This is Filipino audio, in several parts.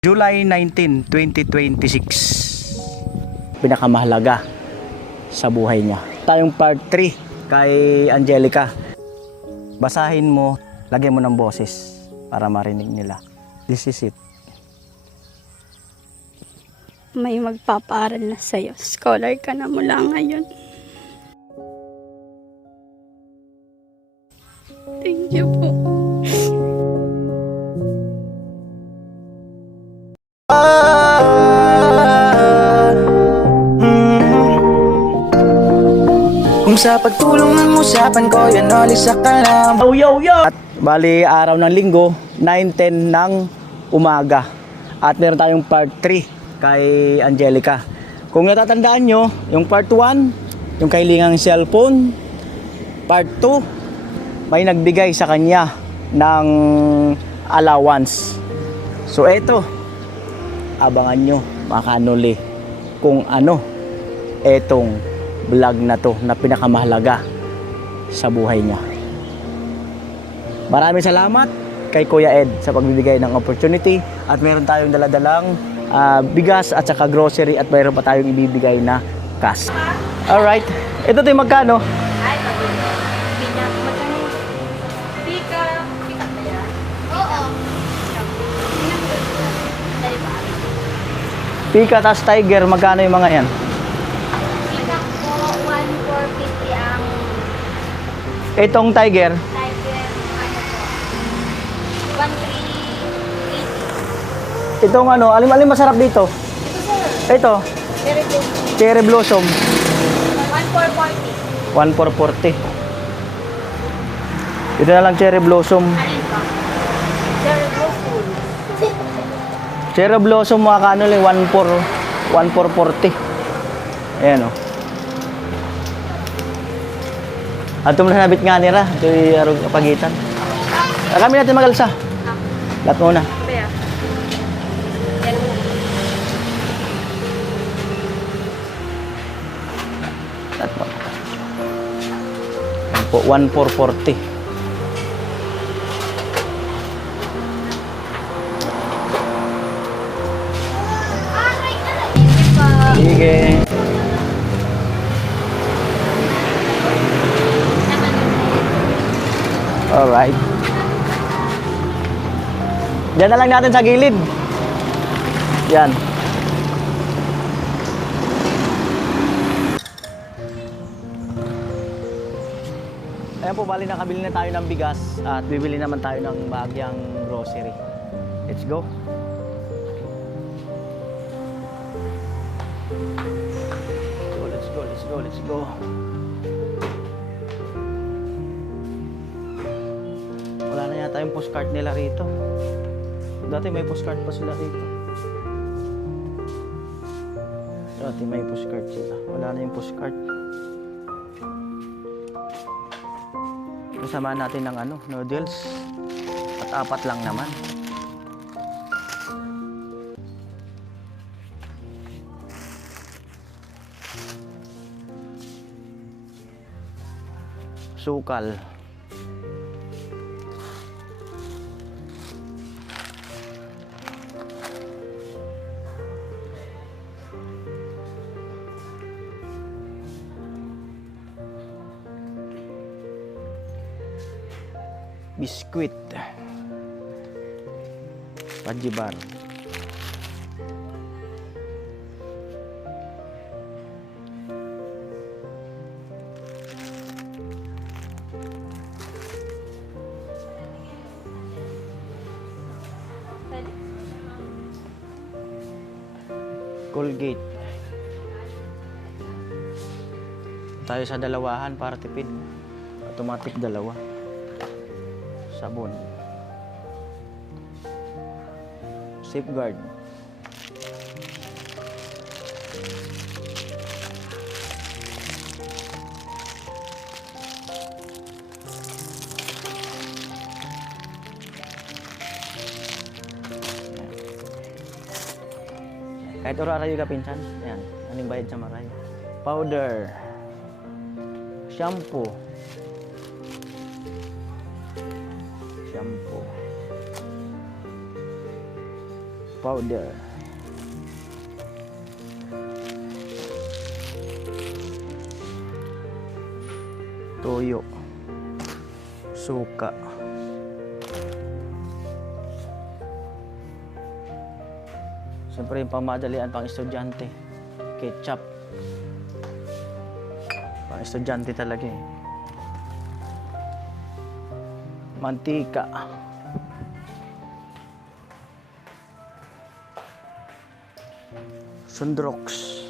July 19, 2026. Pinakamahalaga sa buhay niya. Tayong part 3 kay Angelica. Basahin mo, lagyan mo ng boses para marinig nila. This is it. May magpapaaral na sa'yo. Scholar ka na mula ngayon. Thank you po. Kung sa pagtulong ng usapan ko, yan alis sa kalam. Yo! At bali araw ng linggo, 9:10 ng umaga. At meron tayong part 3 kay Angelica. Kung natatandaan nyo, yung part 1, yung kailangang cellphone. Part 2, may nagbigay sa kanya ng allowance. So eto, abangan nyo mga kanuli kung ano etong vlog na to na pinakamahalaga sa buhay niya. Maraming salamat kay Kuya Ed sa pagbibigay ng opportunity at meron tayong daladalang bigas at saka grocery at meron pa tayong ibibigay na cash. Alright, ito tayo magkano? Ay, Pika ba yan? Oo. Pika tas Tiger, magkano yung mga yan? Pika po, 1,450 ang Itong Tiger, Tiger, ano po, 1,380. itong ano, alin masarap dito? Ito sir, Ito, very good. Cherry Blossom, 1,440. 1,440. Ito na lang Cherry Blossom. Alin pa? Very good. Cherry Blossom mga kanuli, 1,440. Ayan o. At ito na nabit nga nila. Ito yung pagitan. Kami natin magalsa. Lahat muna. Kaya, yan mo. Lahat muna. Ayan po, 1,440. Sige. Alright. Diyan na lang natin sa gilid. Yan. Ayan po, bali nakabili na tayo ng bigas at bibili naman tayo ng bahagyang grocery. Let's go. Let's go. Wala na yata yung postcard nila rito. Dati may postcard pa sila rito. Dati may postcard sila. Wala na yung postcard. Kasama natin ng noodles. At 4 lang naman. Sukal. Biskuit. Pajibar. Colgate. Tayo sa dalawahan para tipid. Automatic dalawa. Sabon. Safeguard. Kahit orarayo ka pinsan, yan. Anong bayad sa maray? Powder. Shampoo. powder. Toyo. Suka. Siyempre yung pamadalian pang estudyante. Ketchup. Pang estudyante talaga eh. Mantika. Sundrox.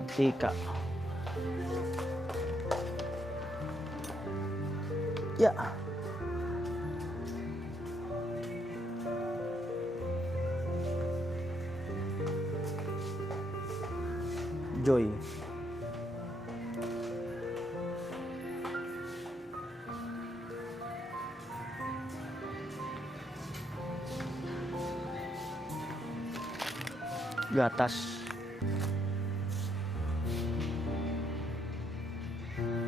Mantika. Ya. Joy. Gatas.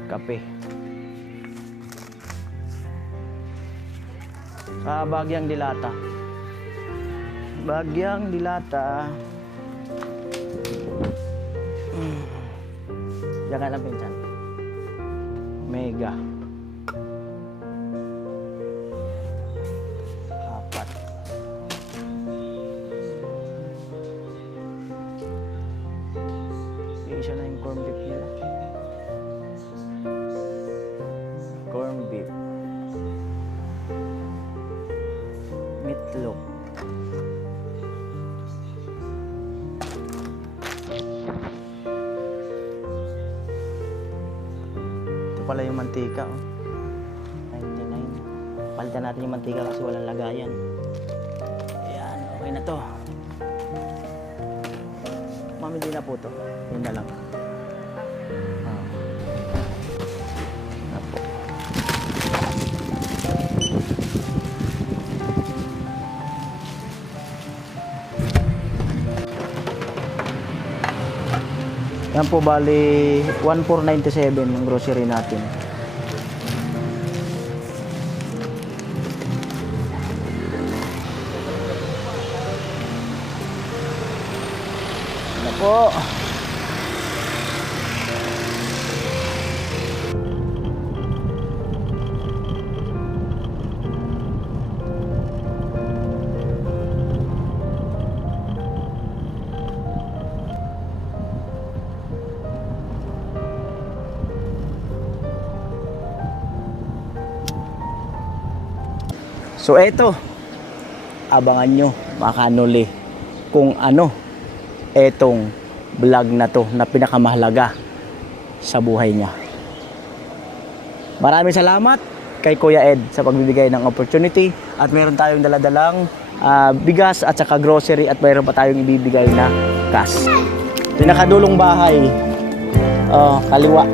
Kape. Sa Bagyang Dilata. Bagyang Dilata. Diyan ka lang pinsan. Mega. 4. Yung isa na yung corn beef nila. Corn beef. Meatloaf. Ito pala yung mantika. Oh. 99. Palitan natin yung mantika kasi walang lagayan. Ayan, okay na to. Mamili na po to. Yun na lang. Na po. Yan po bali 1497 yung grocery natin. Yan po. So eto, abangan nyo mga kanuli kung ano etong vlog na to na pinakamahalaga sa buhay niya. Maraming salamat kay Kuya Ed sa pagbibigay ng opportunity at meron tayong daladalang bigas at saka grocery at mayroon pa tayong ibibigay na cash. Pinakadulong bahay, kaliwa,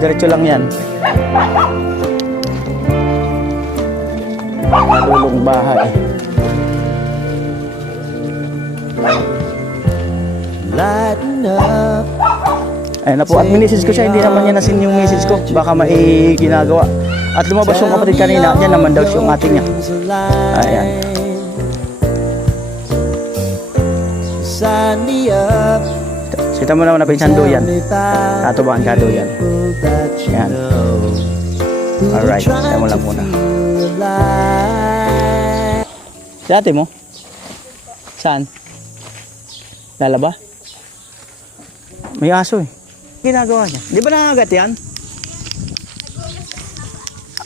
diretso lang yan. Kadulong bahay. Ayun na po. At minisis ko siya. Hindi naman niya nasin yung message ko. Baka may ginagawa. At lumabas yung kapatid kanina. Diyan naman daw yung ating niya. Ayan. Sita mo naman na pinsan doyan. Tatubaan ka doyan. Ayan. Alright. Tayo mo lang muna. Si ate mo? Saan? Lalaba? May aso eh. Ginagawa niya. Di ba nangagat yan?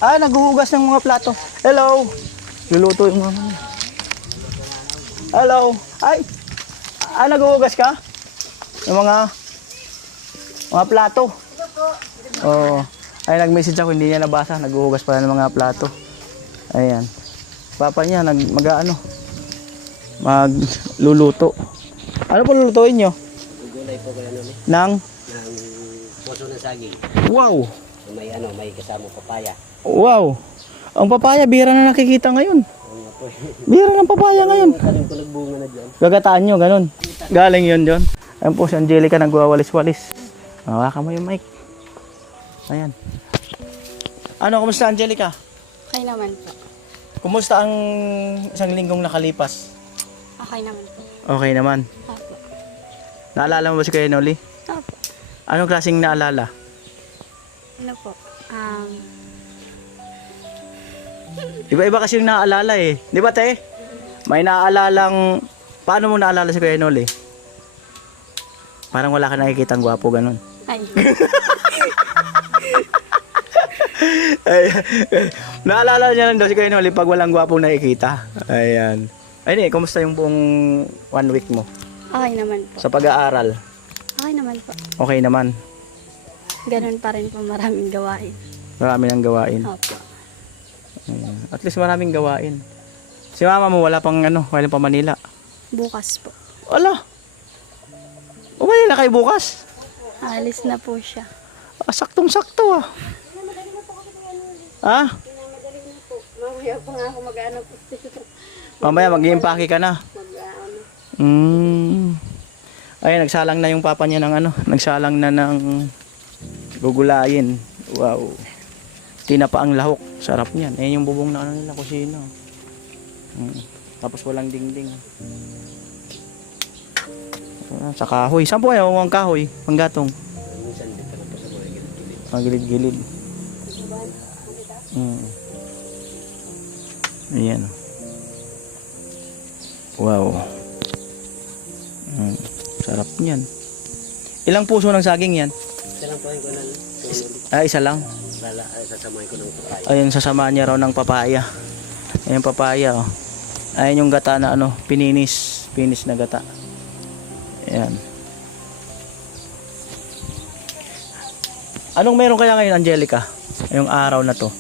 Naghuhugas ng mga plato. Hello! Luluto yung mama niya. Hello! Ay! Naghuhugas ka? Yung mga plato. Oo. Ay, nag-message ako, hindi niya nabasa. Naghuhugas pala ng mga plato. Ayan. Papa niya, magluluto. Ano po lulutuin nyo? Gulay po kaya namin. Ng Puso ng saging. wow! May kasama papaya. Wow! Ang papaya, bihira na nakikita ngayon. Bihira ng papaya ngayon. Kalim ko nagbunga na dyan. Gagataan nyo, ganun. Galing yun, John. Ayun po si Angelica, nagwawalis-walis. Hawakan mo yung mic. Ayan. Ano, kumusta Angelica? Okay naman po. Kumusta ang isang linggong nakalipas? Okay naman po. Okay naman. Opo. Naalala mo ba si Kuya Noli? Opo. Anong klaseng naalala? Ano po? Iba-iba kasi yung naaalala eh. Di ba, te? May naalalang... Paano mo naalala si Kuya Noli? Parang wala ka nakikitang gwapo, ganun. Ay. Ay, naalala niya lang daw si Kuya Noli pag walang gwapong nakikita. Ayan. Ay, kumusta yung buong 1 week mo? Okay naman po. Sa pag-aaral? Okay naman po. Okay naman. Ganun pa rin po, maraming gawain. Marami nang gawain. Opo. Ayan. At least maraming gawain. Si mama mo wala pang wala pa Manila. Bukas po. Ala! Umali na kayo bukas? Alis na po siya. Saktong-sakto ah. Ha? Mamaya pa nga ako mag-ano po. Mamaya mag-iimpake ka na. Ay, nagsalang na yung papa niya ng nagsalang na ng gugulayin. Wow. Tinapa ang lahok. Sarap niyan. Ayan yung bubong na nila kusina. Tapos walang dingding. Sa kahoy. Saan po kayo ang kahoy? Panggatong. Minsan dito na po sa mga gilid-gilid. Mga gilid-gilid. Ayan. Wow. Sarap niyan. Ilang puso ng saging yan? Isa lang po yung kunan. Isa lang. Sasamahin ko ng papaya. Ayun, sasamahan niya raw ng papaya. Ayun, papaya, oh. Ayun yung gata na pininis. Pinis na gata. Ayan. Anong meron kaya ngayon, Angelica? Ngayong araw na to.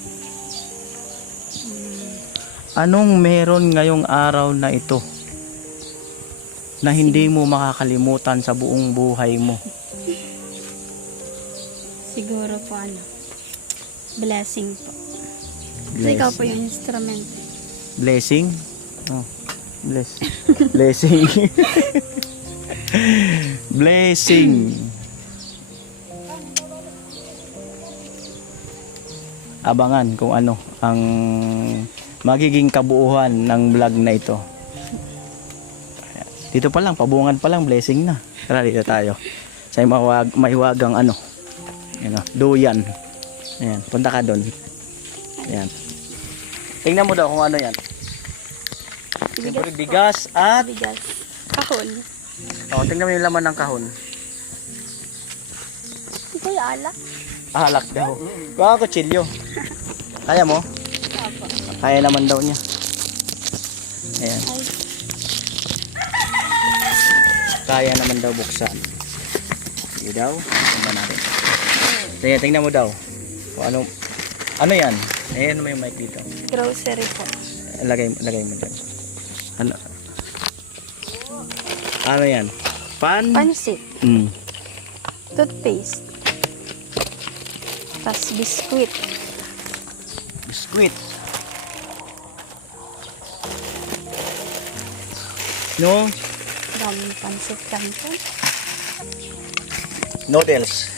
Anong meron ngayong araw na ito na hindi mo makakalimutan sa buong buhay mo? Siguro po blessing po. Kasi ikaw po yung instrument. Blessing? Oh, blessing. Blessing. Abangan kung ano ang magiging kabuuan ng vlog na ito. Dito pa lang, pabungan pa lang, blessing na. Tara, dito tayo. Sa mahiwagang duyan. Ayan, punta ka doon. Ayan. Tingnan mo daw kung ano yan. Siyempre, bigas at... Bigas. Kahon. Oh, tingnan mo yung laman ng kahon. Ito yung alak. Alak daw. Kuha kutsilyo. Kaya mo? Opo. Kaya naman daw niya. Ayan. Ay. Kaya naman daw buksan. Sige daw. Tingnan natin. Sige, tingnan mo daw. Kung ano yan? Ayan mo yung mic dito. Grocery po. Lagay mo dyan. Ano yan? Pansit. Mm. Toothpaste. Tapos biskuit. Biskuit. No? Daming pansit kanto. Noodles.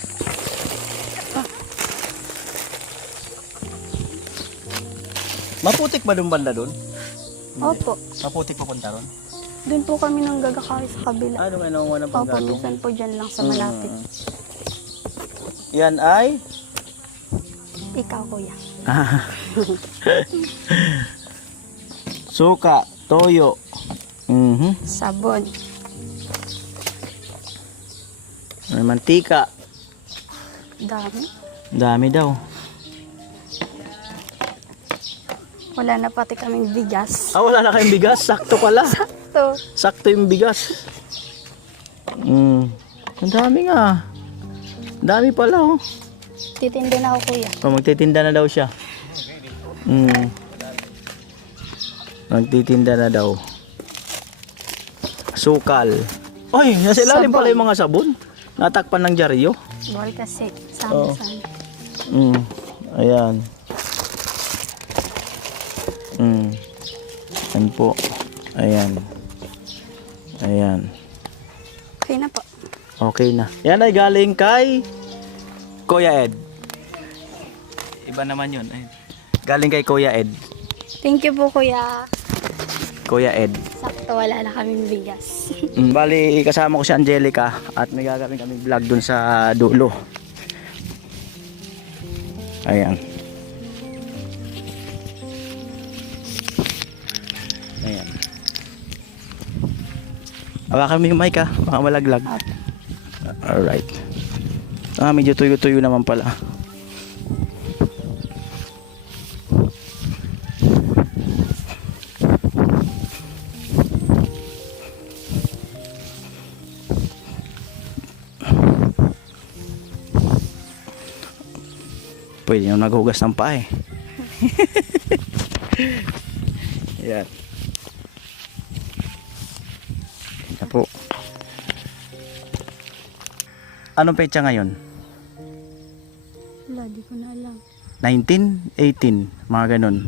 Maputik ba doon banda doon? Opo. Maputik pupunta ron? Doon po kami nang gagakawin sa kabila. Ano nga ng Opo, panggatong? minsan po dyan lang sa malapit. Yan ay? Ikaw, kuya. Suka, toyo. Sabon. May mantika. Dami. Dami daw. Wala na pati kaming bigas. Wala na kayong bigas. Sakto pala. Sakto. Sakto yung bigas. Ang dami nga. Dami pala, oh. Titinda na ako, kuya. Magtitinda na daw siya. Magtitinda na daw. Sukal. Ay, nasa ilalim Sabon. pala yung mga sabon. Natakpan ng dyaryo. Bawal kasi. Oo. Sama-sama. Ayan. Ayan po. Ayan. Ayan. Okay na po. Okay na. Yan ay galing kay Kuya Ed. Iba naman yun. Ay. Galing kay Kuya Ed. Thank you po, kuya. Kuya Ed. Sakto, wala na kaming bigas. Bali, kasama ko si Angelica at may gagawin kami vlog dun sa dulo. Ayan. Ayan. Hawakan mo yung mic ha, baka malaglag. Alright. Medyo tuyo-tuyo naman pala. Pwede nyo naghugas ng paa eh. Yan. Yan po. Anong petsa ngayon? Wala, di ko na alam. 19, 18, mga ganun.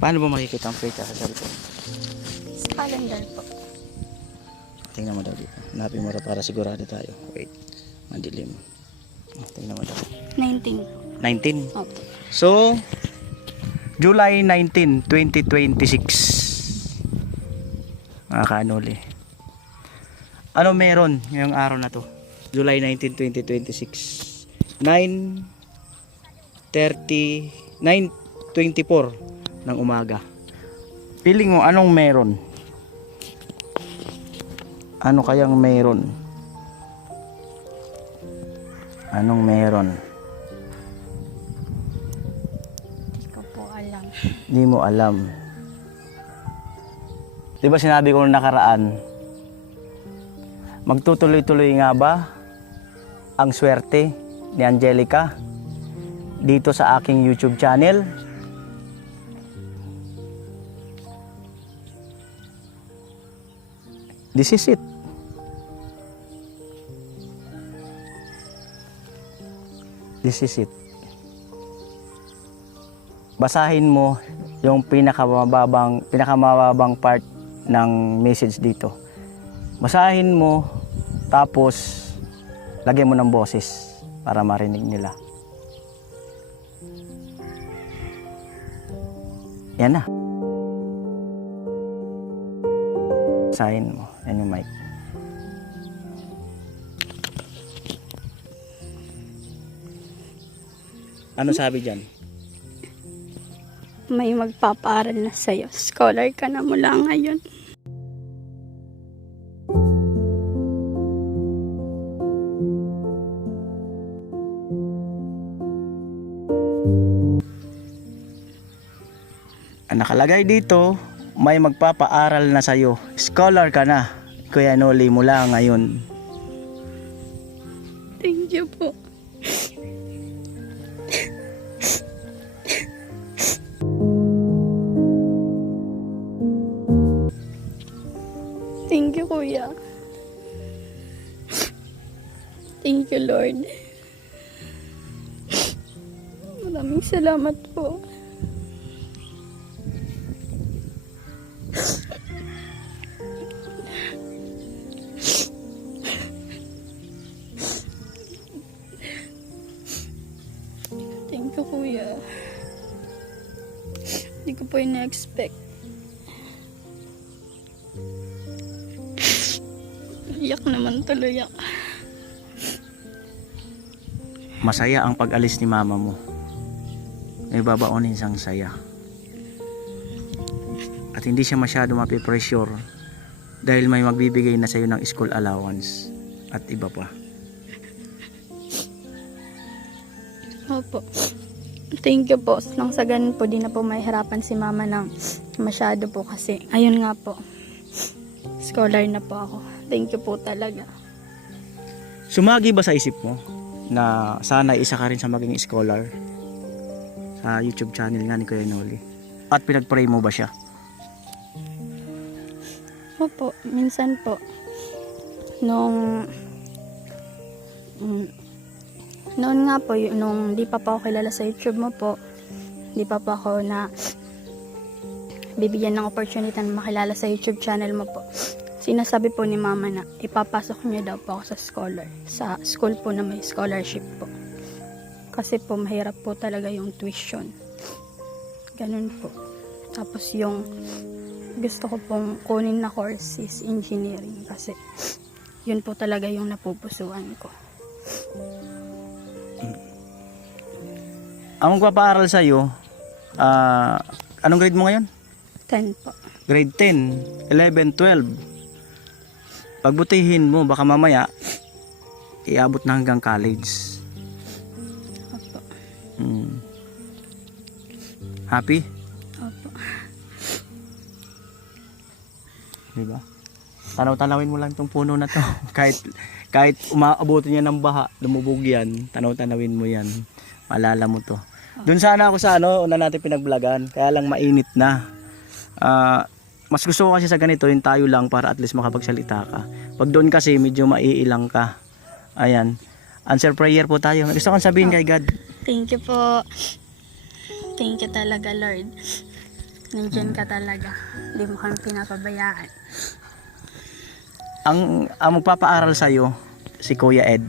Paano ba makikita ang petsa sa cellphone? Sa calendar po. Tingnan mo daw dito. Hanapin mo para sigurado tayo. Wait, madilim. Tingnan mo daw. 19. 19. Opo. So, July 19, 2026. Mga kanoli. Ano meron ngayong araw na to? July 19, 2026. 9:24 ng umaga. Piling mo anong meron? Ano kayang meron? Anong meron? Hindi ko po alam. Hindi mo alam. Di ba sinabi ko nung nakaraan, magtutuloy-tuloy nga ba ang swerte ni Angelica dito sa aking YouTube channel? This is it. This is it. Basahin mo yung pinakamababang part ng message dito. Basahin mo, tapos lagyan mo ng boses para marinig nila. Yan na. Basahin mo. Yan yung mic. Ano sabi dyan? May magpapaaral na sa'yo. Scholar ka na mula ngayon. Ang nakalagay dito, may magpapaaral na sa'yo. Scholar ka na, Kuya Noli, mula ngayon. Thank you po. Thank you, Kuya. Thank you, Lord. Maraming salamat po. Thank you, Kuya. Hindi ko po ina-expect. Iyak naman tuloy ako. Masaya ang pag-alis ni mama mo. May babaonin siyang saya. At hindi siya masyado mapipressure dahil may magbibigay na sa'yo ng school allowance at iba pa. Opo. Thank you po. Nang sa ganun po, di na po mahirapan si mama ng masyado po kasi. Ayun nga po. Scholar na po ako. Thank you po talaga. Sumagi ba sa isip mo na sana isa ka rin sa maging scholar sa YouTube channel nga ni Kuya Noli? At pinag-pray mo ba siya? Opo, minsan po. Nung noon nga po, nung di pa ako kilala sa YouTube mo po, di pa ako na bibigyan ng opportunity na makilala sa YouTube channel mo po. Sinasabi po ni mama na ipapasok niya daw po ako sa scholar. Sa school po na may scholarship po. Kasi po mahirap po talaga yung tuition. Ganun po. Tapos yung gusto ko pong kunin na course is engineering kasi yun po talaga yung napupusuan ko. Ang magpapaaral sa'yo, anong grade mo ngayon? 10 po. Grade 10, 11, 12. Pagbutihin mo, baka mamaya, iabot na hanggang college. Opo. Happy? Opo. Diba? Tanaw-tanawin mo lang tong puno na to. kahit umaabutin niya ng baha, lumubog yan, tanaw-tanawin mo yan. Malala mo to. Doon sana ako sa una natin pinagblagan, kaya lang mainit na. Mas gusto ko kasi sa ganito, yung tayo lang para at least makapagsalita ka. Pag doon kasi medyo maiilang ka. Ayan. Answer prayer po tayo. Gusto kong sabihin kay God. Thank you po. Thank you talaga, Lord. Nandiyan ka talaga. Hindi mo kami pinapabayaan. Ang magpapaaral sa'yo, si Kuya Ed.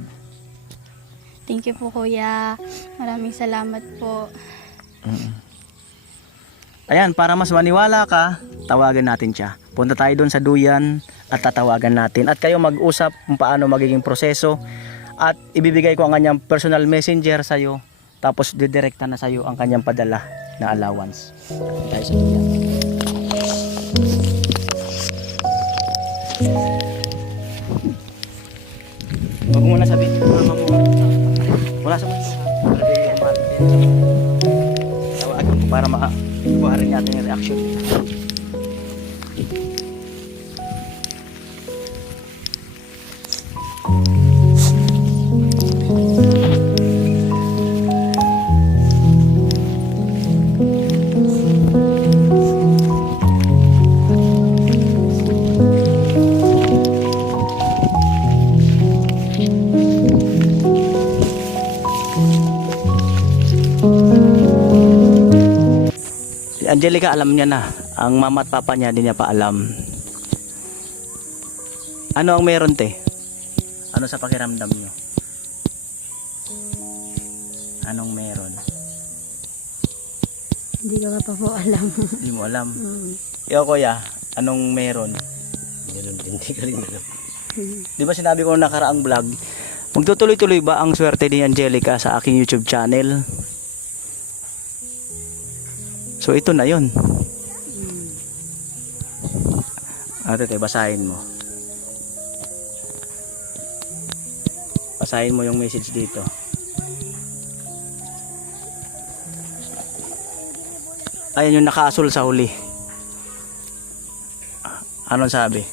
Thank you po, Kuya. Maraming salamat po. Ayan, para mas maniwala ka, tawagan natin siya. Punta tayo doon sa duyan at tatawagan natin. At kayo mag-usap kung paano magiging proseso. At ibibigay ko ang kanyang personal messenger sa'yo. Tapos didirekta na sa'yo ang kanyang padala na allowance. Tayo sa duyan. Huwag mo na sabihin, mama mo. Wala sa mundo. Tawagan ko para makakuha rin natin yung reaction. Angelica, alam niya na. Ang mama at papa niya, hindi niya pa alam. Ano ang meron, te? Ano sa pakiramdam niyo? Anong meron? Hindi ko pa po alam. Hindi mo alam. Yo, kuya, anong meron? Ganun din, hindi ka rin alam. Di ba sinabi ko na nakaraang vlog, magtutuloy-tuloy ba ang swerte ni Angelica sa aking YouTube channel? So ito na yun. Ate, basahin mo. Basahin mo yung message dito. Ayan yung nakaasul sa huli. Anong sabi?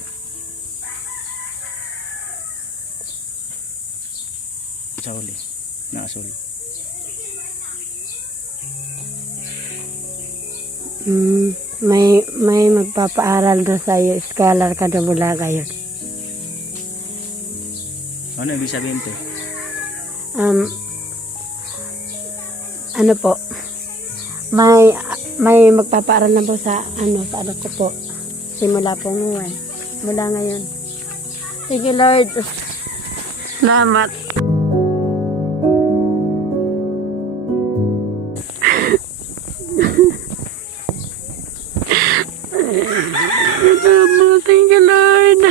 Sa huli. Naasul. May magpapaaral na sa iyo, scholar ka na mula ngayon. Ano ibig sabihin to? Ano po? May magpapaaral na po sa anak ko po. Simula po ngayon. Mula ngayon. Sige, Lord. Salamat. Thank you, Lord.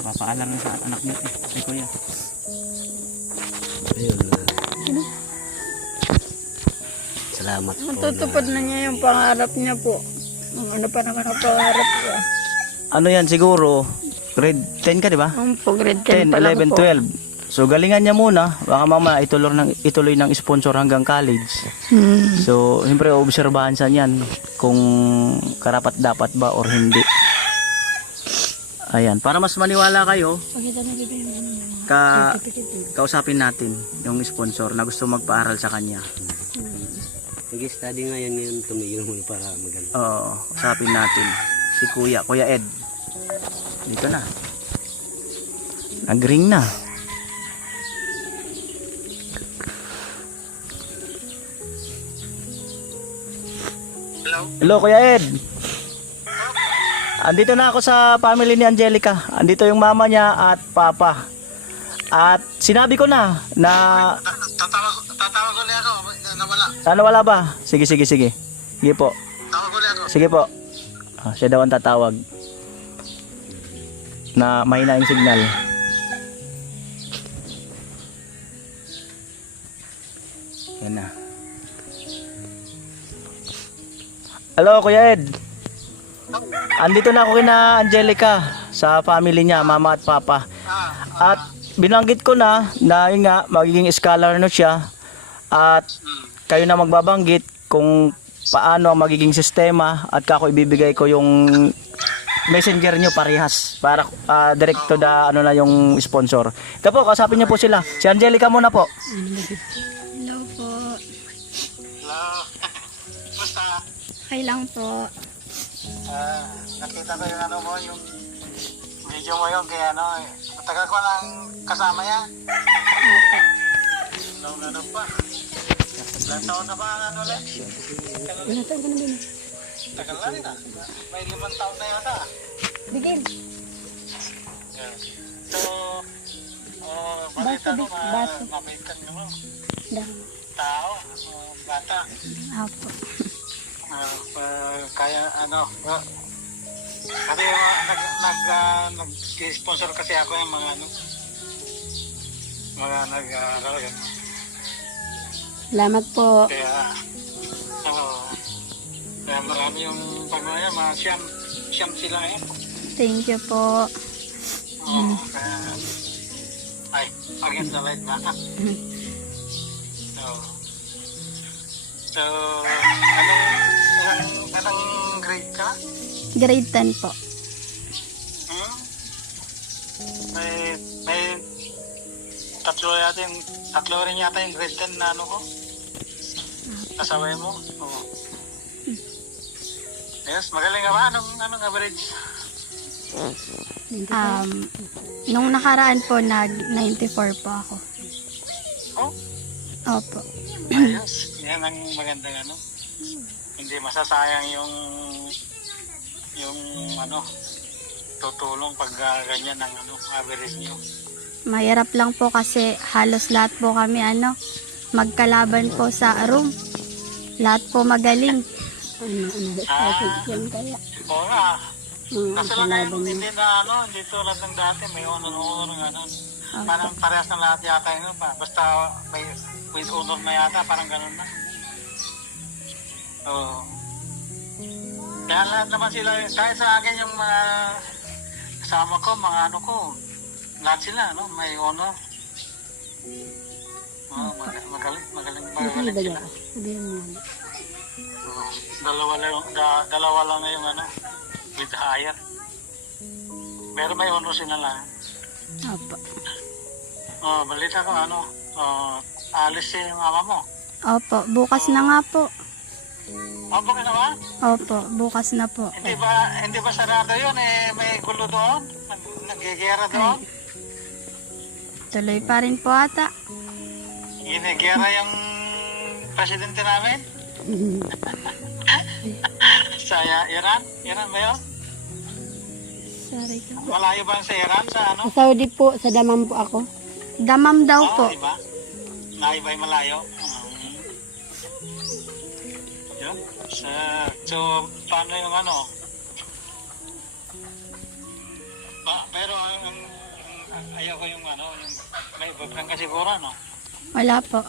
Papaalam na sa anak niya si kuya. Ayun. Salamat po. Matutupad na niya yung pangarap niya po. Ano pa naman ang pangarap niya? Ano yan siguro? Grade 10 ka, di ba? Po, grade 10, 10 pa lang 11, po. 12. So galingan niya muna. Baka mama ituloy ng sponsor hanggang college. So siyempre obserbahan sa niyan kung karapat dapat ba or hindi. Ayan, para mas maniwala kayo, kausapin natin yung sponsor na gusto magpaaral sa kanya. Nag-study ngayon tumigil mo para maganda. Oo, kausapin natin si Kuya Ed. Dito na. Nag-ring na. Hello, Kuya Ed. Andito na ako sa family ni Angelica. Andito yung mama niya at papa. At sinabi ko na Tatawag ulit ako, nawala. wala ba? Sige. Sige po. Tawag ulit ako. Sige po. Siya daw ang tatawag. Na mahina yung signal. Yan na. Hello, Kuya Ed. Andito na ako kina Angelica sa family niya, mama at papa. At binanggit ko na yun nga, magiging scholar no siya. At kayo na magbabanggit kung paano ang magiging sistema at kako ibibigay ko yung messenger nyo parehas para direct to the ano na yung sponsor. Ito po, kasapin niyo po sila. Si Angelica muna po. Hello po. Hello. Basta, Okay lang po. nakita ko yung ano mo, yung video mo yun, kaya ano, matagal ko nang kasama yan. Opo. Ano pa. Ilang taon na ba ano ulit? Ilan taon ka na din? Tagal na rin ah. May 5 taon na yata. Bigil. Yeah. So, balita ko na mabaitan mo. Tao, bata. Opo. Kaya ano, kasi nag-sponsor kasi ako yung mga ano, mga nag-aaral yan. Salamat po. Kaya marami yung pagmaya, mga siyam sila eh. Thank you po. Kaya, ay, against the light na. So, anong grade ka? Grade 10 po. May tatlo rin yata yung grade 10 na ano ko. Kasaway mo? Oo. Yes, magaling ka ba? Anong average? Nung nakaraan po, nag-94 po ako. Oh, Opo. ayos. Yan ang magandang ano. Hindi masasayang yung ano, tutulong pag ganyan ang ano, average nyo. Mahirap lang po kasi halos lahat po kami magkalaban po sa room. Lahat po magaling. Yan kaya. Oo nga. Mga Kasi lang kalaban niya. hindi na ano, hindi tulad ng dati, may honor ng ano. Parang parehas na lahat yata yun pa. Basta may with honor na yata, parang ganun na. Oo. Kaya lahat naman sila, kahit sa akin yung mga kasama ko, mga ano ko, lahat sila, no, may honor. Oo, magaling sila. Sabihin mo. Oo. Dalawa lang na yung ano, with higher. Pero may honor sila lahat. Opo. Oh, balita ko ano, alis si mama mo. Opo. Bukas na nga po. Bakit na ba? Opo. Bukas na po. Hindi ba sarado yun eh, may gulo doon? Nagigera doon? Tuloy pa rin po ata. Ginigera yung presidente namin? Sa Iran? Iran ba yun? Sorry ka. Malayo ba sa Iran? Sa ano? Sa Saudi po, sa Damam po ako. Damam daw po. Iba? Iba yung malayo? Yun. So, paano yung ano? Pero ayaw ko yung ano, yung may boyfriend ka siguro, no? Wala po.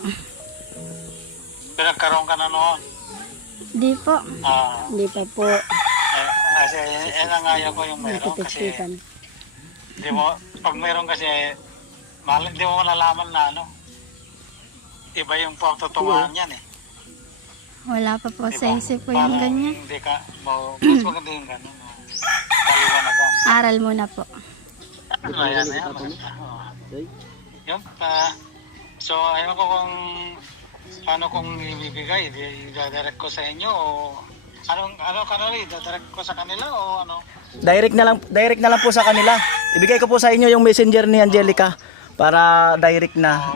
Pinagkaroon ka na noon. Di po. Hindi pa po. Kasi yan ang ayaw ko yung meron kasi Nakitiksikan. hindi mo, pag meron kasi hindi mo malalaman na ano, iba yung pagtutungahan yan eh. Wala pa po sa Diba? isip ko yung Parang ganyan. Hindi ka, mas maganda yung gano'n. Paliwanagan. Aral muna po. Ayan, maganda. Oo. Yun, so ayaw ko kung paano kung ibibigay, i-direct ko sa inyo o ano kanila, i-direct ko sa kanila o ano? Direct na lang po sa kanila. Ibigay ko po sa inyo yung messenger ni Angelica para direct na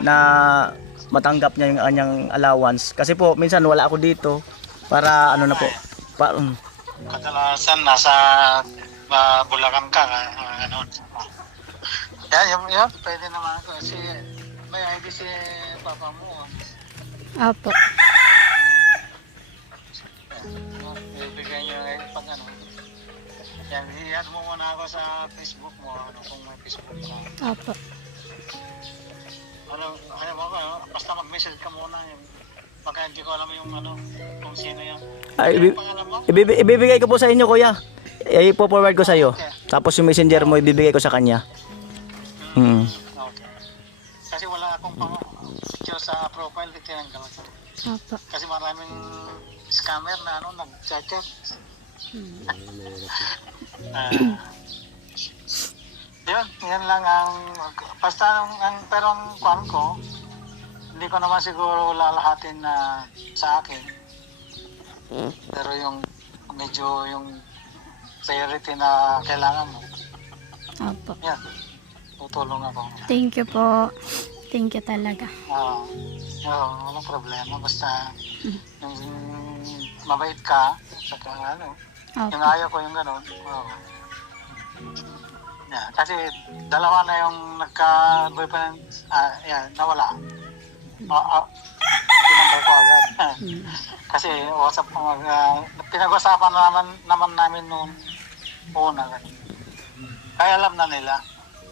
matanggap niya yung kanyang allowance. Kasi po minsan wala ako dito para ano na po. Kadalasan nasa Bulacan ka, ganun. Yan, pwede naman ako. Kasi may ID si papa mo. Opo. Ibigay niyo ngayon pag ano. Yan, i-add mo muna ako sa Facebook mo, kung may Facebook mo. Opo. Ano ba, basta mag-message ka muna yun. Baka hindi ko alam yung kung sino yan. Ay, Ano yung pangalan mo? ibibigay ko po sa inyo, kuya. I-forward ko sa iyo. Tapos yung messenger mo, ibibigay ko sa kanya. Hmm. Okay. Kasi wala akong picture sa profile, tinanggal ko. Opo. Kasi maraming scammer na nag-check. Yan lang ang basta pero ang kwan ko, hindi ko naman siguro lalahatin na sa akin. Pero yung medyo yung priority na kailangan mo. Opo. Yan. Tutulong ako. Thank you po. Thank you talaga. Oo, walang problema. Basta yung mabait ka, saka Opo. yung ayaw ko yung gano'n. Oo. Yeah, kasi dalawa na yung nagka-boyfriend, nawala. Tinanggal ko agad. Kasi pinag-usapan naman namin noon una. Kaya alam na nila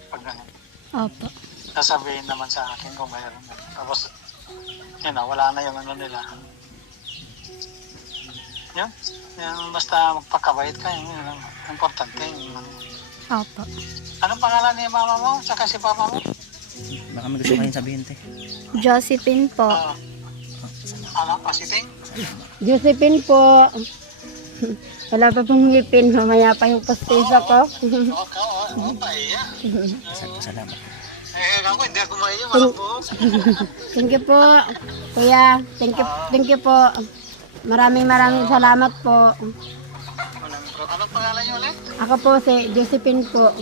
pag gano'n. Opo. Sasabihin naman sa akin kung mayroon. Tapos, wala na yung nila. Yung basta magpakabait ka, yun ang importante. Opo. Anong pangalan ni mama mo, saka si papa mo? Baka may gusto kayong sabihin, te. Josephine po. Pasiting? Josephine po. Wala pa pong ngipin. Mamaya pa yung pastis ako. Pahiya. Salamat. Ako, hindi ako mahiya, walang buhok. Thank you po. Kuya, thank you po. Maraming salamat po. Anong pangalan niyo ulit? Ako po si Josephine po.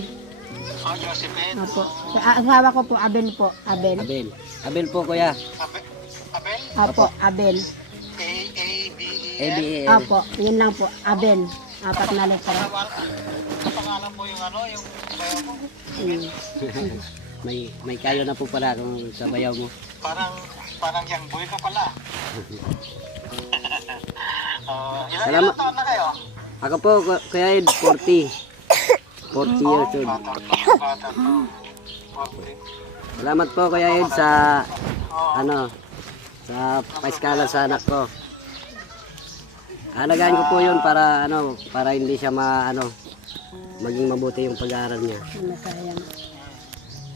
Josephine. Opo. Asawa ko po, Abel po. Abel. Abel po, kuya. Abel? Opo, Abel. A-B-E-L? Opo, yun lang po. Abel. 4 na letra. Ang pangalan mo yung yung bayaw mo? May kayo na po pala kung sa bayaw mo. Parang young boy ka pala. Ilan Salamat. taon na kayo? Ako po, kuya Ed, 40. 40 years old. Bata to. 40. Salamat po, kuya Ed, sa sa paiskala sa anak ko. Alagaan ko po yun para hindi siya maging mabuti yung pag-aaral niya. Masayang.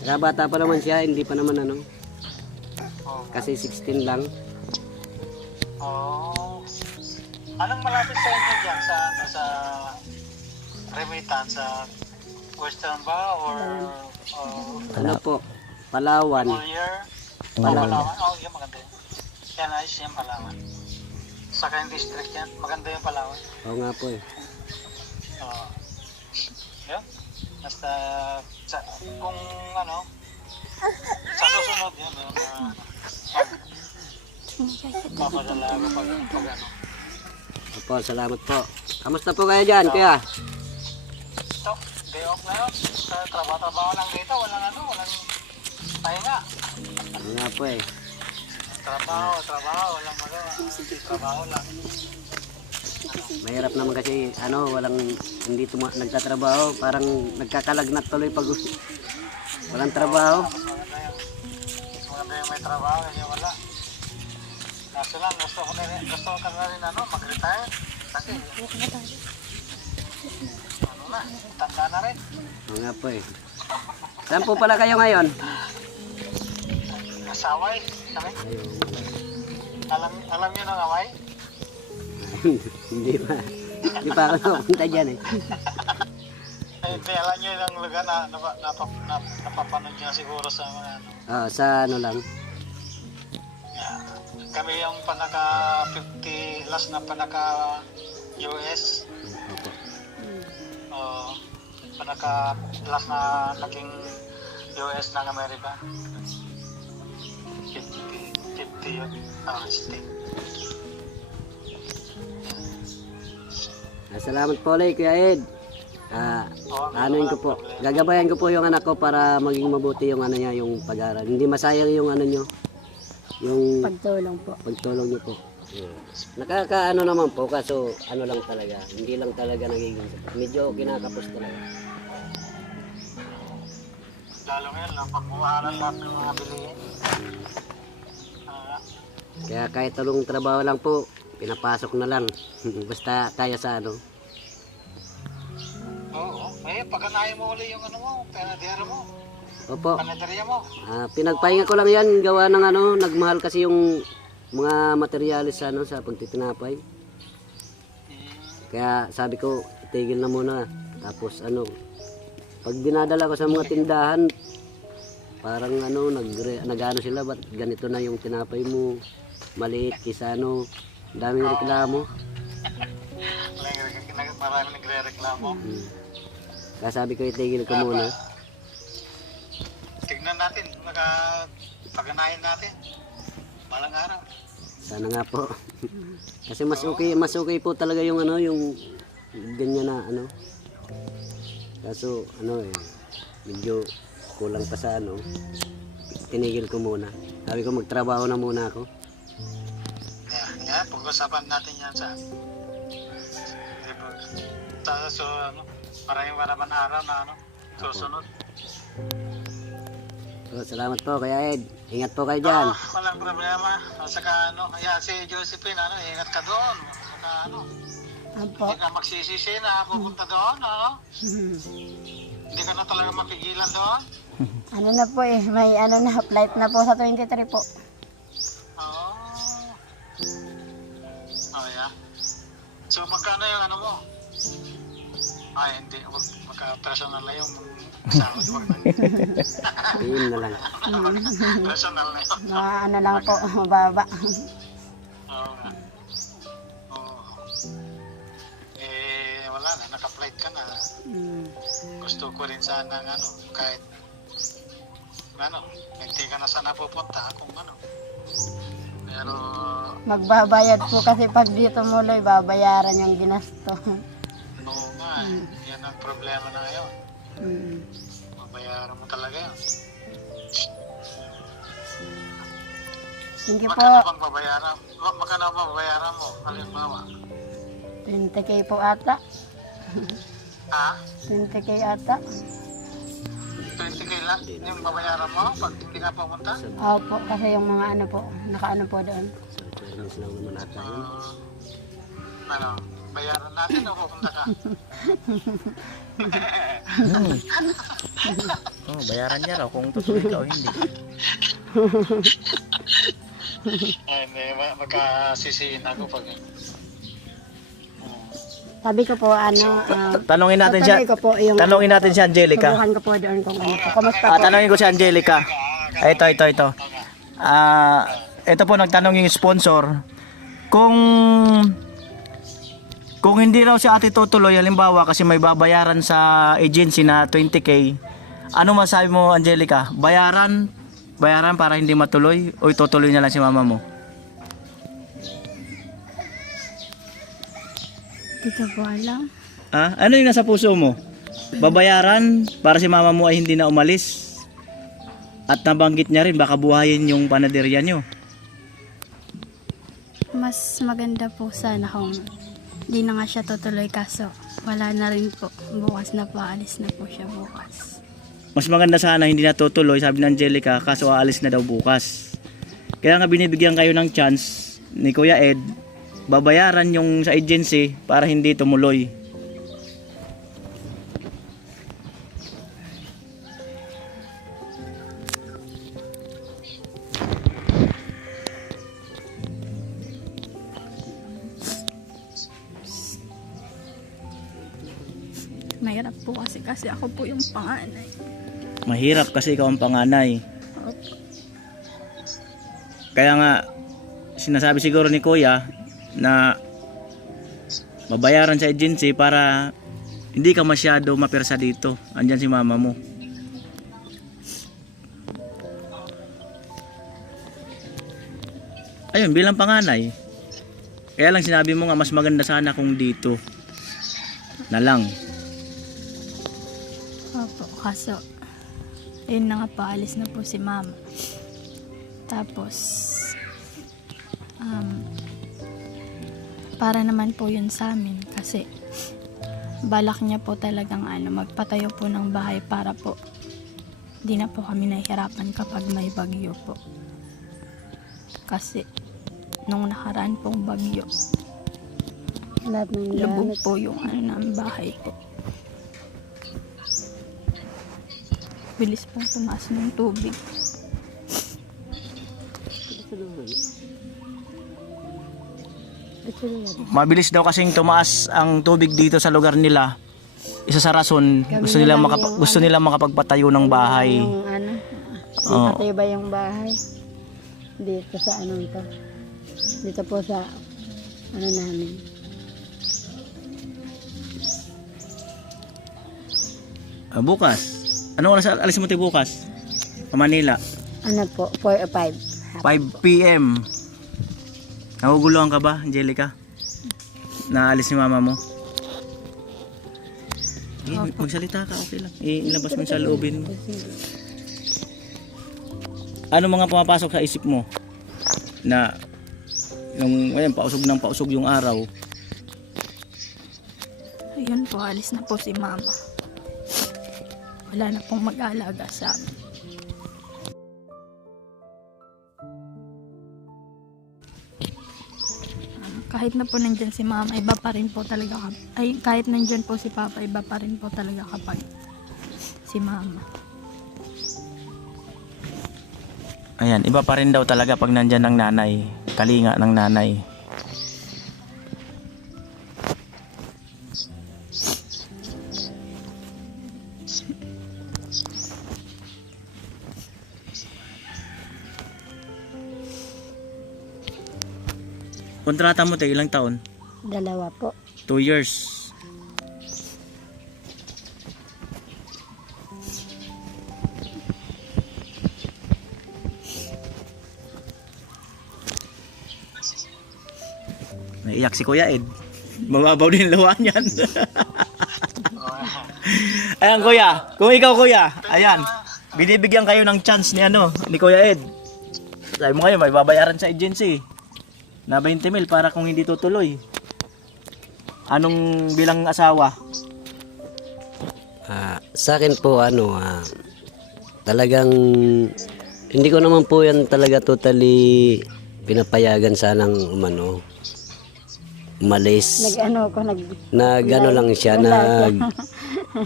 Saka bata pa naman siya, hindi pa naman kasi 16 lang. Anong malapit sa inyo dyan sa remittance, sa Western ba or Ano po, Palawan. Muller? Palawan. Yung maganda yun. Yan, ayos yung Palawan. Saka yung district yan, maganda yung Palawan. Oo nga po eh. Yun. Basta, kung sa susunod yun, papadala ako pag Opo, salamat po. Kamusta po kayo dyan, kuya? Ito, day off na yun. Sa trabaho lang dito, walang pahinga. Oo nga po eh. Trabaho, walang magawa. Trabaho lang. Mahirap naman kasi hindi nagtatrabaho, parang nagkakalagnat tuloy pag walang trabaho. Mas maganda yung may trabaho, kasi wala. Kaso lang, gusto ko na rin mag-retire. Kasi, tanda na rin. Oo nga po eh. Saan po pala kayo ngayon? Asaway, kami. Alam niyo ng away? Hindi pa ako napunta dyan eh. Hindi, alam niyo yung lugar na napapanood niyo siguro sa mga Sa lang. Kami yung panaka 50 last na panaka US. Panaka last na naging US ng Amerika. 50 yun. State. Salamat po ulit, Kuya Ed. Ano ko po, gagabayan ko po yung anak ko para maging mabuti yung ano niya, yung pag-aaral. Hindi masayang yung ano nyo, yung Pagtulong po. pagtulong niyo po. Nakakaano naman po, kaso ano lang talaga, hindi lang talaga nagiging medyo kinakapos talaga. Lalo ngayon, pag-uaral lahat ng mga bilihin. Kaya kahit tulong trabaho lang po, pinapasok na lang. Basta kaya sa ano. Oo. Pagkanahin mo uli yung ano mo, panadera mo, Opo, panaderya mo. pinagpahinga ko lang yan, gawa ng ano, nagmahal kasi yung mga materyales sa ano, sa pagtitinapay. Kaya sabi ko, itigil na muna. Tapos ano, pag dinadala ko sa mga tindahan, parang ano, nag-ano sila, ba't ganito na yung tinapay mo, maliit kisa ano, daming reklamo. Marami nagre-reklamo. Kaya sabi ko, itigil ko muna. Tignan natin, paganahin natin. Balang araw. Sana nga po. Kasi mas okay po talaga yung ano, yung ganyan na ano. Kaso ano medyo kulang pa sa ano. Tinigil ko muna. Sabi ko magtrabaho na muna ako. Yan, pag-usapan natin yan sa so, ano, maraming araw na ano, susunod. So, salamat po Kuya Ed. Ingat po kayo dyan. Walang problema. Saka ano, kaya si Josephine, ano, ingat ka doon. Saka ano, Opo. hindi ka magsisisi na pupunta doon, ano? Hindi ka na talaga mapigilan doon. Ano na po eh, may ano na, flight na po sa 23 po. Oo. Oh, yeah. So, magkano yung ano mo? Ay, hindi. Magka-personal na yung kasama. Tiin na lang. Personal na yun. Mga ano lang po, mababa. Oo nga. Oo. Wala na. Naka-flight ka na. Gusto ko rin sana ng ano, kahit ano, hindi ka na sana pupunta kung ano. Pero, Magbabayad po kasi pag dito muloy, babayaran yung ginasto. oo nga, yan ang problema na ngayon. Mabayaran mo talaga yan. Thank you po. Magkano bang babayaran? Magkano bang babayaran mo? Halimbawa. 20k po ata. Ha? 20k ata. 20k lang yung babayaran mo pag hindi ka pumunta? Opo, kasi yung mga ano po, nakaano po doon. Clearance lang naman ata yun. Ano, bayaran natin o pupunta ka? Bayaran niya raw kung tutuloy ka o hindi. Ay, hindi, magkasisihin ako pag... Sabi ko po, ano, Tanungin natin siya. tutuloy ko po yung, Tanungin natin si Angelica. subukan ko po doon kung ano po. Kamusta po? Tanungin ko si Angelica. Ito. Ito po nagtanong yung sponsor. Kung hindi raw si ate tutuloy, halimbawa kasi may babayaran sa agency na 20k, ano masabi mo Angelica? Bayaran para hindi matuloy o itutuloy na lang si mama mo? Dito po alam. Ano yung nasa puso mo? Babayaran para si mama mo ay hindi na umalis? At nabanggit niya rin baka buhayin yung panaderya nyo. Mas maganda po sana kung di na nga siya tutuloy kaso wala na rin po. Bukas na po, alis na po siya bukas. Mas maganda sana hindi na tutuloy, sabi ng Angelica, kaso aalis na daw bukas. Kaya nga binibigyan kayo ng chance ni Kuya Ed, babayaran yung sa agency para hindi tumuloy. Mahirap po kasi ako po yung panganay. Mahirap kasi ikaw ang panganay. Opo. Kaya nga sinasabi siguro ni Kuya na mabayaran sa agency para hindi ka masyado mapirsa dito. Andyan si mama mo. Ayun, bilang panganay. Kaya lang sinabi mo nga mas maganda sana kung dito na lang. Kaso, ayun na nga po, alis na po si mama. Tapos, para naman po yun sa amin kasi balak niya po talagang magpatayo po ng bahay para po di na po kami nahihirapan kapag may bagyo po. Kasi, nung nakaraan pong bagyo, Lahat ng lubog gamit. po yung ng bahay po. Bilis pong tumaas ng tubig. Mabilis daw kasing tumaas ang tubig dito sa lugar nila. Isa sa rason, gusto nila makapagpatayo ng bahay. Yung Oo. patay ba yung bahay? Dito sa to? Dito po sa namin. Bukas. Ano oras alis mo tayo bukas? Sa Manila. Po, 4 o 5. 5 p.m. Naguguluhan ka ba, Angelica? Naalis si mama mo? Magsalita ka, okay lang. Ilabas mo sa loobin mo. Ano mga pumapasok sa isip mo? Na yung pausog yung araw. Ayun po, alis na po si mama. Wala na pong mag-aalaga sa amin. Kahit na po nandyan si mama, iba pa rin po talaga kahit nandyan po si papa, iba pa rin po talaga kapag si mama. Ayan, iba pa rin daw talaga pag nandyan ng nanay. Kalinga ng nanay. Kontrata mo tayo ilang taon? 2 po. 2 years. Naiyak si Kuya Ed. Mababaw din lawa niyan. Ayan Kuya, kung ikaw Kuya, ayan. Binibigyan kayo ng chance ni Kuya Ed. Sabi mo kayo, may babayaran sa agency na 20,000 para kung hindi tutuloy. Anong bilang asawa? Sa akin po talagang hindi ko naman po yan talaga totally pinapayagan sanang umalis. Nag-ano lang siya,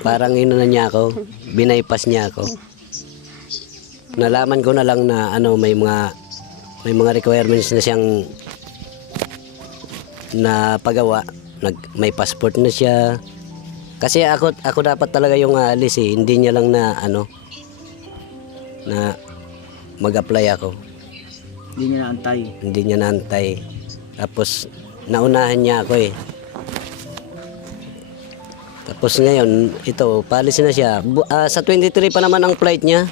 parang na niya ako, binaypas niya ako. Nalaman ko na lang na may mga requirements na siyang na pagawa. May passport na siya. Kasi ako dapat talaga yung aalis hindi niya lang na na mag-apply ako. Hindi niya naantay. Tapos naunahan niya ako Tapos ngayon, ito, paalis na siya. Sa 23 pa naman ang flight niya.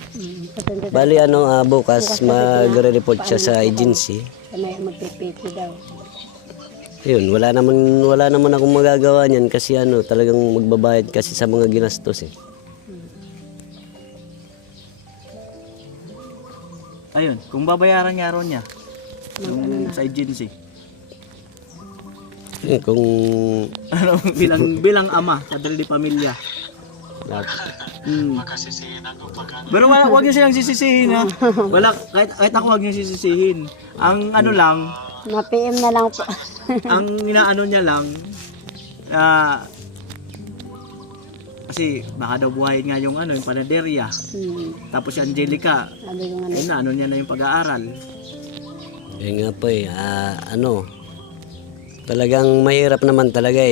Bali bukas magre-report siya sa agency. May magpipiti daw. Yun, wala naman akong magagawa niyan kasi talagang magbabayad kasi sa mga ginastos Ayun, kung babayaran niya ron niya yung sa agency. Kung bilang ama sa dali pamilya. Makasisihin ako pag Pero wag niyo silang sisisihin ha. Wala kahit ako wag niyo sisisihin. Ang lang Ma-PM na lang po. ang inaano niya lang kasi baka daw buhayin nga yung yung panaderya. Tapos si Angelica, Sabi ko nga ayun na, niya na yung pag-aaral. yun nga po talagang mahirap naman talaga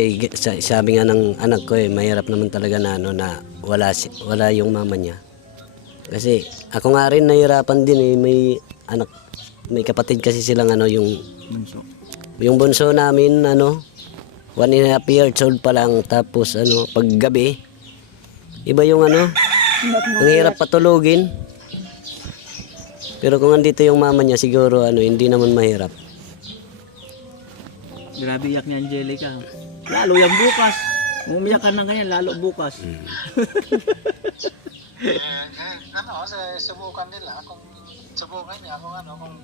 sabi nga ng anak ko mahirap naman talaga na na wala yung mama niya. Kasi ako nga rin nahirapan din may kapatid kasi silang Bunso. yung bunso namin 1.5 years old pa lang, tapos pag gabi iba yung ang hirap patulugin. Pero kung andito yung mama niya siguro hindi naman mahirap. Grabe iyak ni Angelica. Lalo yan bukas. Umiyak ka na ganyan, lalo bukas. Ano, subukan nila kung subukan niya kung ano, kung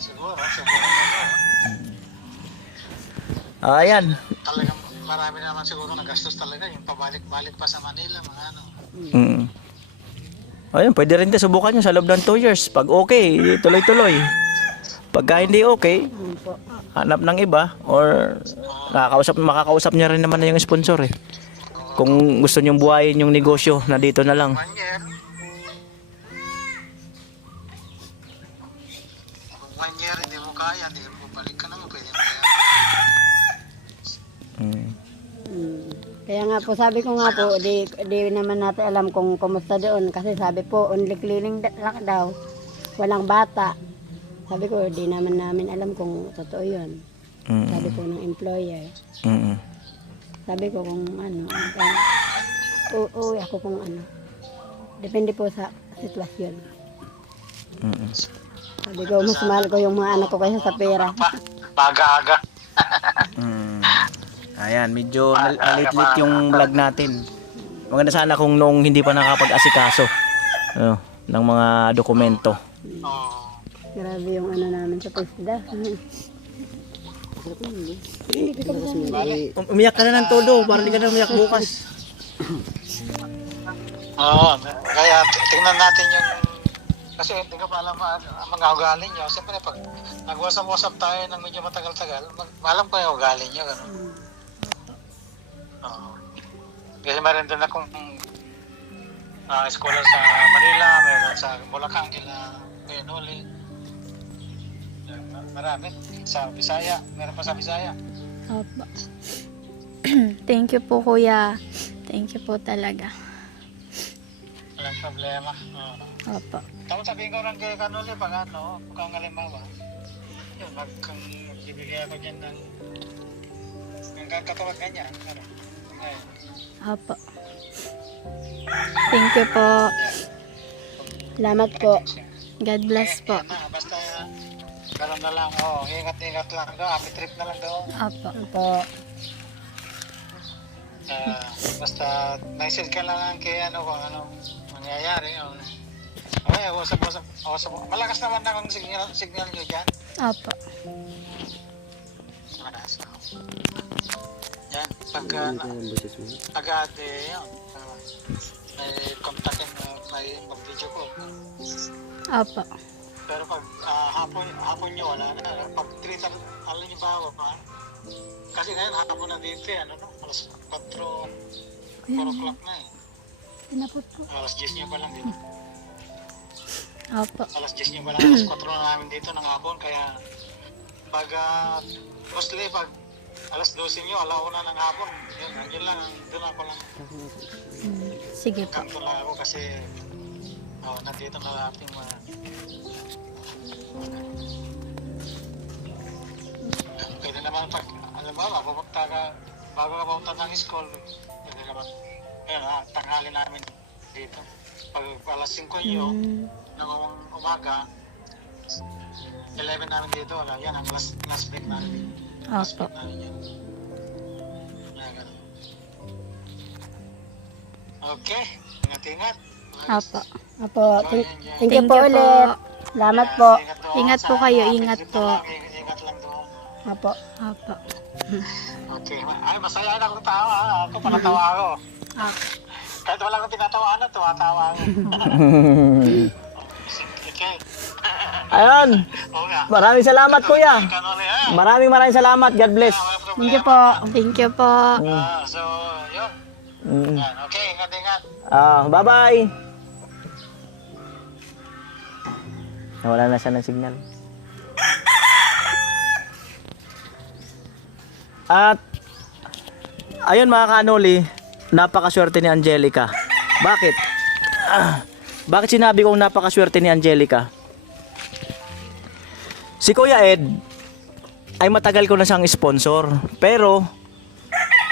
siguro, subukan nila. Ayan. Talagang marami naman siguro nagastos talaga yung pabalik-balik pa sa Manila, mga ano. Mm. Ayun, pwede rin din subukan nyo sa loob ng 2 years. Pag okay, tuloy-tuloy. Pagka hindi okay, Opo. hanap ng iba or makakausap niya rin naman na yung sponsor eh. Kung gusto nyong buhayin yung negosyo na dito na lang. 1 year. Kung 1 year hindi mo kaya, hindi mo balik ka naman, pwede mo kaya. Mm. Kaya nga po, sabi ko nga po, di naman natin alam kung kumusta doon. Kasi sabi po, only cleaning lang daw. Walang bata. Sabi ko, di naman namin alam kung totoo yun. Mm. Sabi ko ng employer. Mm. Sabi ko kung ano, uuwi ako kung ano. Depende po sa sitwasyon. Mm. Sabi ko, mas mahal ko yung mga anak ko kaysa sa pera. Baga-aga. Mm. Ayan, medyo nalit-lit yung vlog natin. Maganda sana kung noong hindi pa nakapag-asikaso ng mga dokumento. Oo. Grabe yung ano namin sa presida. Umiyak ka na ng todo, para hindi ka na umiyak bukas. Oo, kaya tingnan natin yung kasi hindi ka pa alam ang mga ugali nyo. Siyempre pag nag-wasap-wasap tayo ng medyo matagal-tagal, alam ko yung ugali nyo. Ganun. Oo. Kasi meron din akong eskwela sa Manila, meron sa Bulacan, kila Benoli. Marami. Sa Bisaya, meron pa sa Bisaya. Opo. Thank you po, kuya. Thank you po talaga. Walang problema. Oo. Opo. Tapos sabihin ko rin kay Kanuli, pag ano, kung halimbawa, yun, magbibigay ako dyan ng katawag ganyan. Ano? Ngayon. Opo. Thank you po. Salamat po. God bless po. Yan na, basta ganun na lang. Oh, ingat-ingat lang daw. Happy trip na lang daw. Opo. Opo. Basta message ka lang kay ano kung ano mangyayari. Okay, usap-usap. Malakas naman na ang signal nyo dyan. Opo. Malakas. Yan, pagka agad yun. May kontakin mo, may mag-video call. Opo. Pero pag hapon nyo, wala na. Pag 3, alam nyo ba? Kasi ngayon hapon na dito eh, ano no? Alas 4 o'clock na eh. Pinapot po. Alas 10 nyo pa lang dito. Opo. Alas 10 nyo pa lang, alas 4 na namin dito ng hapon. Kaya pag mostly pag alas 12 nyo, alauna ng hapon, yun, nandiyan lang, doon ako lang. Sige po. Kanto lang ako kasi nandito na ating mga pwede naman pag alam mo, pupunta ka bago ka pupunta ng school, pwede naman tanghali namin dito pag alas 5 nyo ng umaga 11 namin dito, wala yan ang last break namin dito. Last Opo. break namin yan. Yan, ganun. Okay, ingat-ingat. Opo. Opo. Thank Thank you po you ulit. po. Salamat po. Ingat po kayo, ingat po. Ingat lang doon. Opo. Opo. Okay. Ay, masaya na akong tawa. Ako, panatawa ako. Opo. Kahit wala akong tinatawaan na, tumatawa ako. Okay. Ayun, Oo nga. maraming salamat kuya. Kanoli, ha? Maraming salamat. God bless. Wala problema. Thank you po. Thank you po. So, yun. Mm. Yan. Okay, ingat-ingat. Bye-bye. Nawala na siya ng signal. At ayun mga kanoli, napakaswerte ni Angelica. Bakit? Bakit sinabi kong napakaswerte ni Angelica? Si Kuya Ed ay matagal ko na siyang sponsor, pero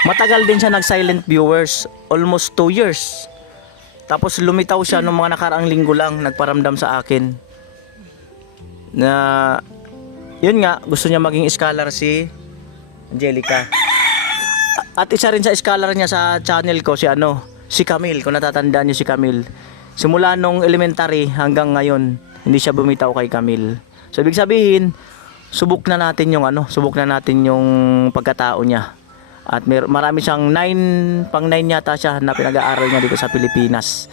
matagal din siya nag-silent viewers, almost 2 years. Tapos lumitaw siya nung mga nakaraang linggo lang, nagparamdam sa akin na yun nga, gusto niya maging scholar si Angelica. At isa rin sa scholar niya sa channel ko si si Camille, kung natatandaan niyo si Camille. Simula nung elementary hanggang ngayon, hindi siya bumitaw kay Camille. So ibig sabihin, subok na natin yung pagkatao niya. At marami siyang 9 yata siya na pinag-aaral niya dito sa Pilipinas.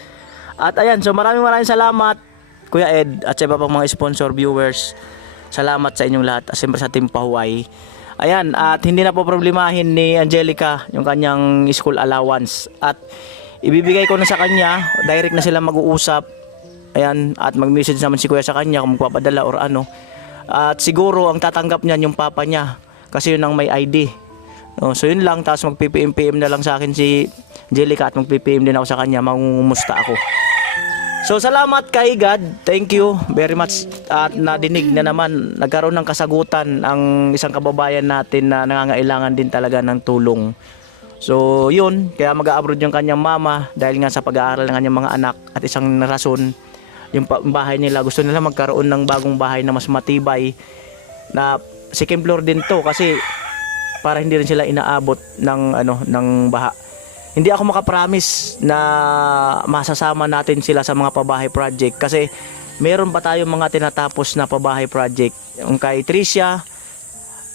At ayan, so maraming salamat Kuya Ed at sa iba pang mga sponsor, viewers. Salamat sa inyong lahat. Siyempre sa Team Pahuay. Ayan, at hindi na po problemahin ni Angelica yung kanyang school allowance. At ibibigay ko na sa kanya, direct na sila mag-uusap. Ayan, at mag-message naman si Kuya sa kanya kung magpapadala or ano. At siguro ang tatanggap niyan yung papa niya kasi yun ang may ID. So yun lang, tapos mag-PPM na lang sa akin si Angelica at mag-PPM din ako sa kanya, mangungumusta ako. So salamat kay God, thank you very much. At nadinig na naman, nagkaroon ng kasagutan ang isang kababayan natin na nangangailangan din talaga ng tulong. So yun, kaya mag-a-abroad yung kanyang mama dahil nga sa pag-aaral ng kanyang mga anak. At isang rason, yung bahay nila, gusto nila magkaroon ng bagong bahay na mas matibay, na second floor din to kasi para hindi rin sila inaabot ng baha. Hindi ako makapromise na masasama natin sila sa mga pabahay project kasi meron pa tayong mga tinatapos na pabahay project. Yung kay Tricia,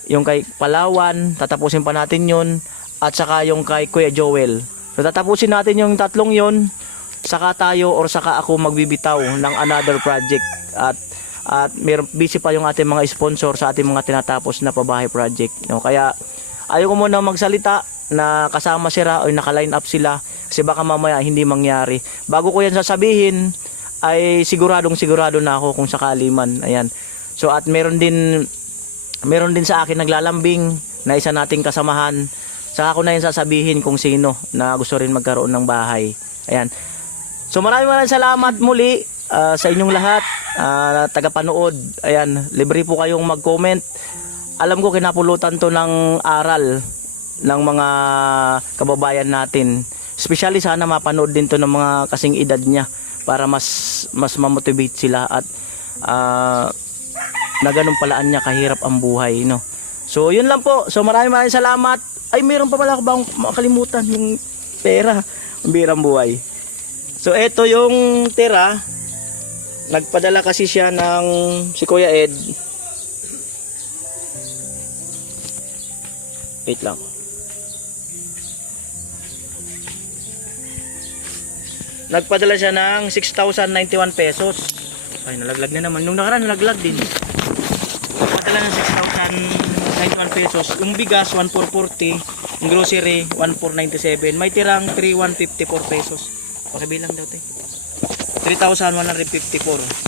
yung kay Palawan, tatapusin pa natin yun, at saka yung kay Kuya Joel. So tatapusin natin yung tatlong yun, saka ako magbibitaw ng another project. At meron busy pa yung ating mga sponsor sa ating mga tinatapos na pabahay project. No? Kaya ayoko muna magsalita na kasama sila o naka-line up sila kasi baka mamaya hindi mangyari. Bago ko yan sasabihin ay sigurado na ako kung sakali man. Ayan. So at meron din sa akin naglalambing na isa nating kasamahan. Saka ako na yan sasabihin kung sino na gusto rin magkaroon ng bahay. Ayan. So maraming salamat muli sa inyong lahat tagapanood. Ayan, libre po kayong mag-comment. Alam ko kinapulutan to ng aral ng mga kababayan natin. Especially sana mapanood din to ng mga kasing edad niya para mas ma-motivate sila at na ganun palaan niya kahirap ang buhay, no. So yun lang po. So maraming salamat. Ay, meron pa pala ako bang makalimutan yung pera. Ang birang buhay. So eto yung tira. Nagpadala kasi siya ng si Kuya Ed. Wait lang. Nagpadala siya ng 6,091 pesos. Ay, nalaglag na naman. Nung nakaraan, nalaglag din. Nagpadala ng 6,091 pesos. Yung bigas, 1,440. Yung grocery, 1,497. May tirang 3,154 pesos. Pakibilang daw tayo. 3,154.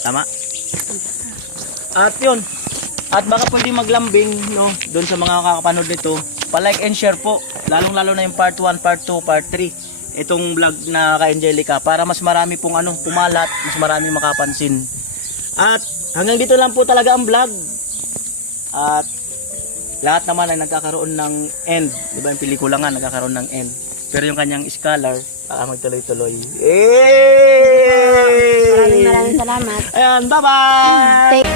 Tama? At yun. At baka pwede maglambing, no, doon sa mga kakapanood nito. Pa-like and share po. Lalong-lalo na yung part 1, part 2, part 3. Itong vlog na kay Angelica para mas marami pong pumalat, mas marami makapansin. At hanggang dito lang po talaga ang vlog. At lahat naman ay nagkakaroon ng end. Diba yung pelikula nga nagkakaroon ng end. Pero yung kanyang scholar, magtuloy-tuloy. Maraming salamat. Ayan, bye-bye!